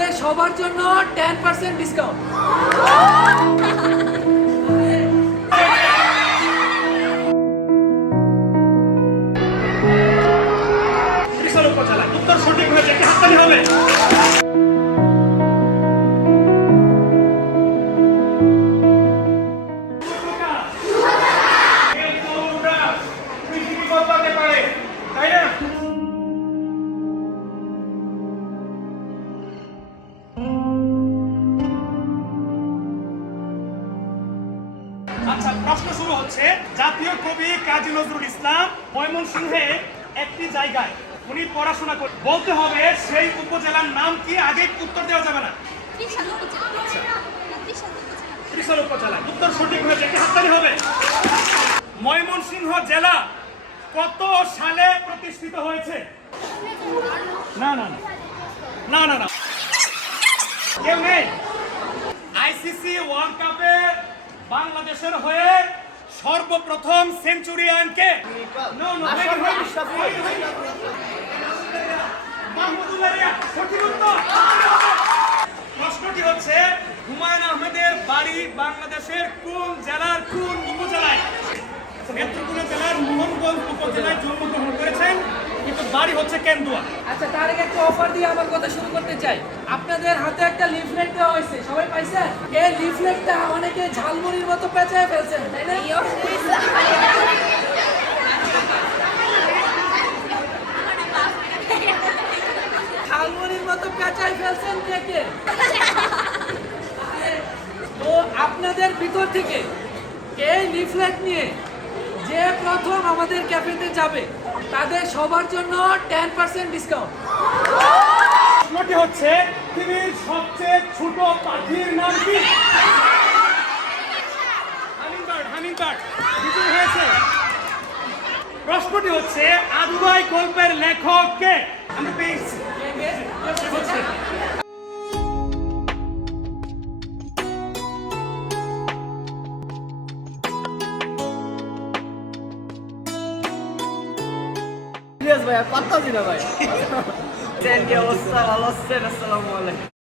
তাদের সবার জন্য 10% ডিসকাউন্ট। উত্তর সঠিক হয়েছে, একটি হাততালি হবে। আচ্ছা, প্রশ্ন শুরু হচ্ছে। জাতীয় কবি কাজী নজরুল ইসলাম ময়মনসিংহে একটি জায়গায় উনি পড়াশোনা করে, বলতে হবে সেই উপজেলার নাম কি, আগে উত্তর দেওয়া যাবে না। ত্রিশাল উপজেলা, উত্তর সঠিক হয়েছে, একটি হাততালি হবে। ময়মনসিংহ জেলা কত সালে প্রতিষ্ঠিত হয়েছে? না না না না না না, কেউ নেই। আইসিসি ওয়ার্ল্ড কাপে বাংলাদেশের হয়ে সর্বপ্রথম সেঞ্চুরিয়ান কে? সঠিক উত্তর। প্রশ্নটি হচ্ছে, হুমায়ুন আহমেদের বাড়ি বাংলাদেশের কোন জেলার কোন উপজেলায়? নেত্রকোনা জেলার মোহনগঞ্জ উপজেলায় জন্মগ্রহণ করেছেন, কিন্তু বাড়ি হচ্ছে কেন্দুয়া। আচ্ছা, তার আগে একটা অফার দিয়ে আমার কথা শুরু করতে চাই। আপনাদের হাতে একটা লিফলেট দেওয়া হয়েছে, সবাই পাইছেন? এই লিফলেটটা অনেকে ঝালমুড়ির মতো পেঁচায় ফেলছেন, তাই না? ঝালমুড়ির মতো পেঁচায় ফেলছেন কে কে? তো আপনাদের ভিতর থেকে এই লিফলেট নিয়ে যে প্রথম আমাদের ক্যাফেতে যাবে তাদের সবার জন্য 10% ডিসকাউন্ট। প্রশ্নটি হচ্ছে, পৃথিবীর সবচেয়ে ছোট পাখির নাম কি? হামিংবার্ড। হামিংবার্ড বিজয়ী হয়েছে। প্রশ্নটি হচ্ছে, আদুবাই গল্পের লেখক কে? আমরা পেয়েছি। ভাই পাত্তা দিনা ভাই। অবস্থা ভালো আছেন? আসসালামু আলাইকুম।